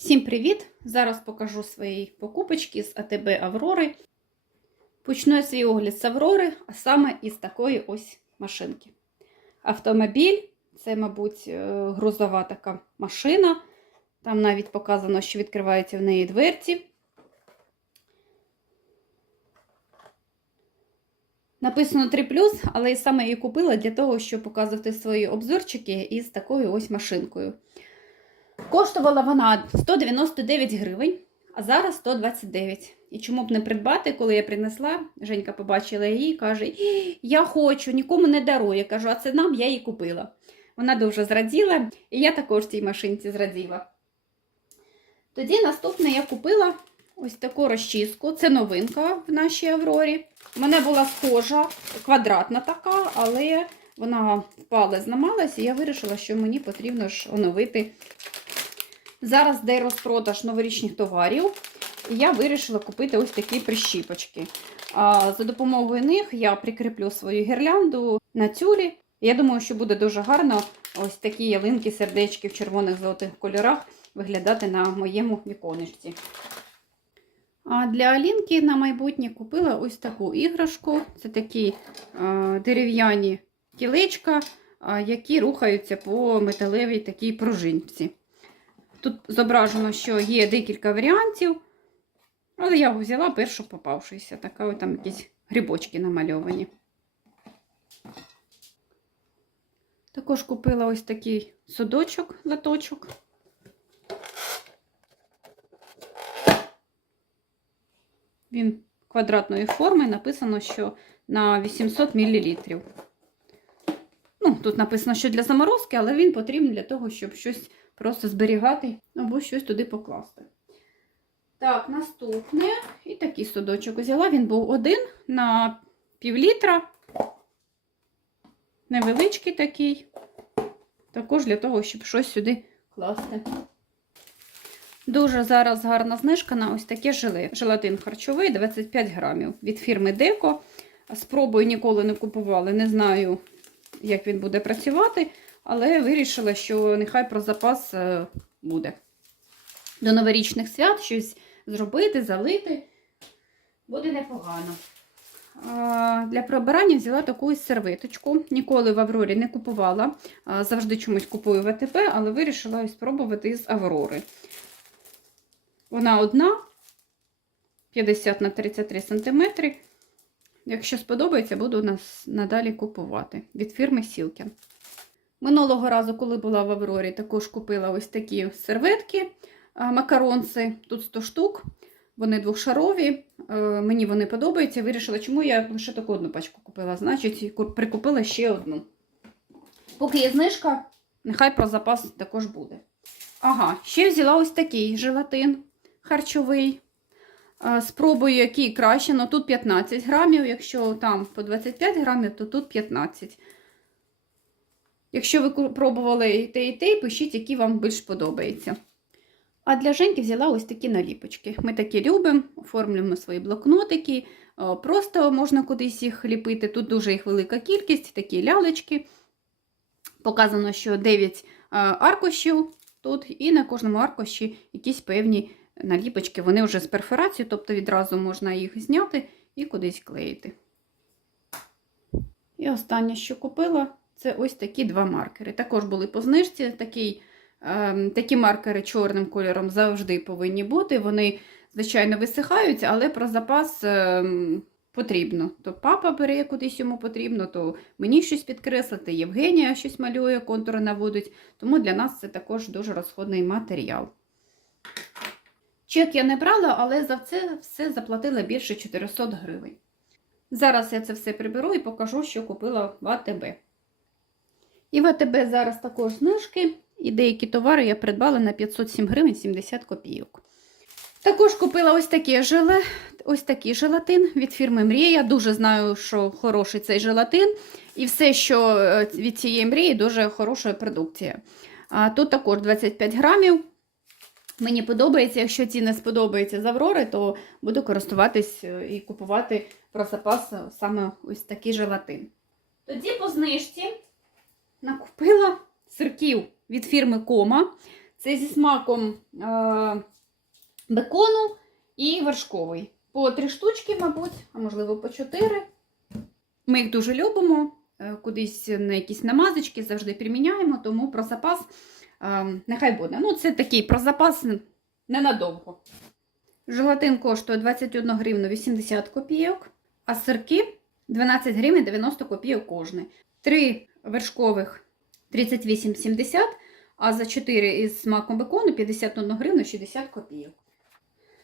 Всім привіт! Зараз покажу свої покупочки з АТБ Аврори. Почну я свій огляд з Аврори, а саме із такої ось машинки. Автомобіль це, мабуть, е, грузова така машина. Там навіть показано, що відкриваються в неї дверці. Написано 3, але я саме її купила для того, щоб показувати свої обзорчики із такою ось машинкою. Коштувала вона 199 гривень, а зараз 129. І чому б не придбати, коли я принесла, Женька побачила її і каже: Я хочу, нікому не дарую. Я кажу, а це нам я її купила. Вона дуже зраділа, і я також цій машинці зраділа. Тоді наступне я купила ось таку розчіску. Це новинка в нашій Аврорі. У мене була схожа, квадратна така, але вона впала, зламалася, і я вирішила, що мені потрібно ж оновити. Зараз де розпродаж новорічних товарів, і я вирішила купити ось такі прищіпочки. За допомогою них я прикріплю свою гірлянду на тюлі. Я думаю, що буде дуже гарно ось такі ялинки, сердечки в червоних золотих кольорах виглядати на моєму віконечці. А для Алінки на майбутнє купила ось таку іграшку. Це такі дерев'яні кілечка, які рухаються по металевій такій пружинці. Тут зображено, що є декілька варіантів, але я взяла першу попавшуюся. Така там якісь грибочки намальовані. Також купила ось такий судочок, латочок. Він квадратної форми, написано, що на 800 мл. Ну, тут написано, що для заморозки, але він потрібен для того, щоб щось просто зберігати або щось туди покласти. Так, наступне. І такий судочок взяла. Він був один на пів літра. Невеличкий такий. Також для того, щоб щось сюди класти. Дуже зараз гарна знижка на ось таке желе. Желатин харчовий 25 грамів від фірми Деко. Спробую ніколи не купували, не знаю, як він буде працювати, але вирішила, що нехай про запас е, буде. До новорічних свят щось зробити, залити. Буде непогано. Для прибирання взяла таку ось сервиточку. Ніколи в Аврорі не купувала. Завжди чомусь купую в АТП, але вирішила спробувати з Аврори. Вона одна, 50 на 33 см. Якщо сподобається, буду нас надалі купувати від фірми Сілкін. Минулого разу, коли була в Аврорі, також купила ось такі серветки, макаронси. Тут 100 штук, вони двохшарові. Е, Мені вони подобаються. Вирішила, чому я лише таку одну пачку купила. Значить, прикупила ще одну. Поки є знижка, нехай про запас також буде. Ага, ще взяла ось такий желатин харчовий. Спробую, який краще. Ну, тут 15 грамів, якщо там по 25 грамів, то тут 15. Якщо ви пробували і те, і те, пишіть, який вам більш подобається. А для Женьки взяла ось такі наліпочки. Ми такі любимо, оформлюємо свої блокнотики, просто можна кудись їх ліпити. Тут дуже їх велика кількість, такі лялечки. Показано, що 9 аркушів тут, і на кожному аркуші якісь певні наліпочки. Вони вже з перфорацією, тобто відразу можна їх зняти і кудись клеїти. І останнє, що купила, це ось такі два маркери. Також були по знижці. Такий, е, такі маркери чорним кольором завжди повинні бути. Вони, звичайно, висихають, але про запас е, потрібно. То папа бере кудись йому потрібно, то мені щось підкреслити, Євгенія щось малює, контури наводить. Тому для нас це також дуже розходний матеріал. Чек я не брала, але за це все заплатила більше 400 гривень. Зараз я це все приберу і покажу, що купила в АТБ. І в АТБ зараз також знижки, і деякі товари я придбала на 507 гривень 70 копійок. Також купила ось таке желе, ось такий желатин від фірми Мрія. Дуже знаю, що хороший цей желатин. І все, що від цієї мрії, дуже хороша продукція. Тут також 25 грамів. Мені подобається, якщо ці не сподобаються з Аврори, то буду користуватись і купувати про запас саме ось такий желатин. Тоді по знижці накупила сирків від фірми Кома. Це зі смаком е- бекону і вершковий. По три штучки, мабуть, а можливо по чотири. Ми їх дуже любимо. е, Кудись на якісь намазочки завжди приміняємо, тому про запас е, нехай буде. Ну, це такий про запас ненадовго. Желатин коштує 21 гривну 80 копійок, а сирки 12 гривень 90 копійок кожний. Три вершкових 38,70, а за 4 із смаком бекону 51 гривну 60 копійок.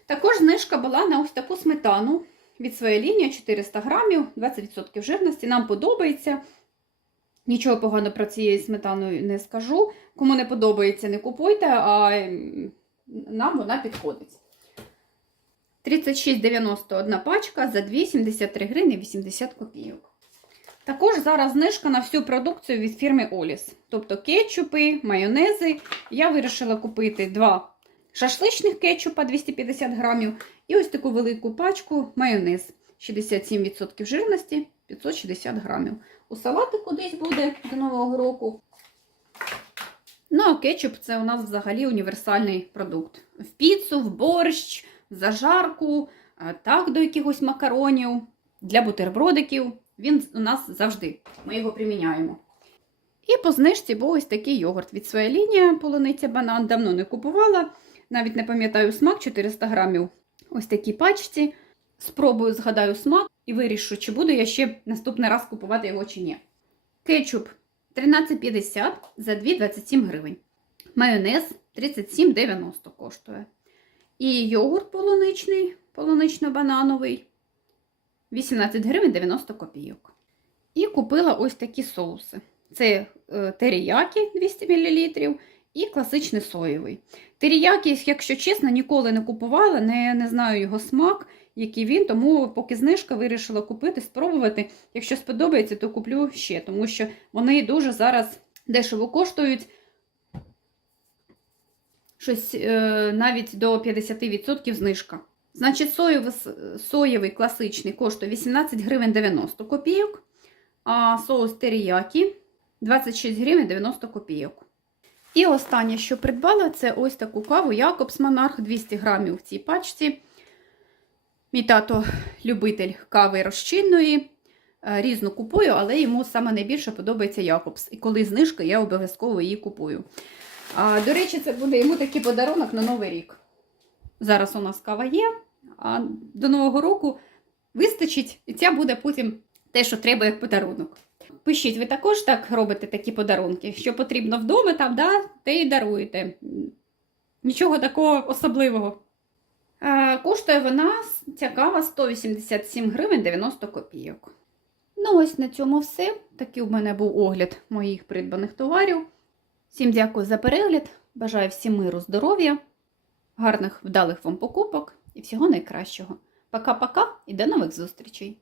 Також знижка була на ось таку сметану від своєї лінії 400 грамів, 20% жирності. Нам подобається. Нічого поганого про цією сметаною не скажу. Кому не подобається, не купуйте, а нам вона підходить. 36,91 пачка за 2,73 гривні 80 копійок. Також зараз знижка на всю продукцію від фірми Оліс. Тобто кетчупи, майонези. Я вирішила купити два шашличних кетчупа 250 грамів і ось таку велику пачку майонез 67% жирності 560 грамів. У салати кудись буде до Нового року. Ну, а кетчуп це у нас взагалі універсальний продукт. В піцу, в борщ, в зажарку, так до якихось макаронів, для бутербродиків. Він у нас завжди. Ми його приміняємо. І по знижці був ось такий йогурт від своєї лінії полуниця банан. Давно не купувала. Навіть не пам'ятаю смак 400 грамів. Ось такій пачці. Спробую, згадаю смак і вирішу, чи буду я ще наступний раз купувати його чи ні. Кетчуп 13,50 за 2,27 гривень. Майонез 37,90 коштує. І йогурт полуничний, полунично-банановий 18 гривень 90 копійок. І купила ось такі соуси. Це е, теріякі 200 мл і класичний соєвий. Теріякі, якщо чесно, ніколи не купувала, не, не знаю його смак, який він, тому поки знижка вирішила купити, спробувати. Якщо сподобається, то куплю ще, тому що вони дуже зараз дешево коштують. Щось е, навіть до 50% знижка. Значить, соєвий, соєвий класичний коштує 18 гривень 90 копійок, а соус теріякі 26 гривень 90 копійок. І останнє, що придбала, це ось таку каву Якобс Монарх 200 грамів в цій пачці. Мій тато любитель кави розчинної. Е, Різну купую, але йому саме найбільше подобається Якобс. І коли знижка, я обов'язково її купую. А, До речі, це буде йому такий подарунок на Новий рік. Зараз у нас кава є, а до Нового року вистачить, і ця буде потім те, що треба як подарунок. Пишіть, ви також так робите такі подарунки, що потрібно вдома, там, да, те і даруєте. Нічого такого особливого. Е, коштує вона ця кава 187 гривень 90 копійок. Ну, ось на цьому все. Такий у мене був огляд моїх придбаних товарів. Всім дякую за перегляд. Бажаю всім миру, здоров'я, гарних вдалих вам покупок і всього найкращого. Пока-пока і до нових зустрічей!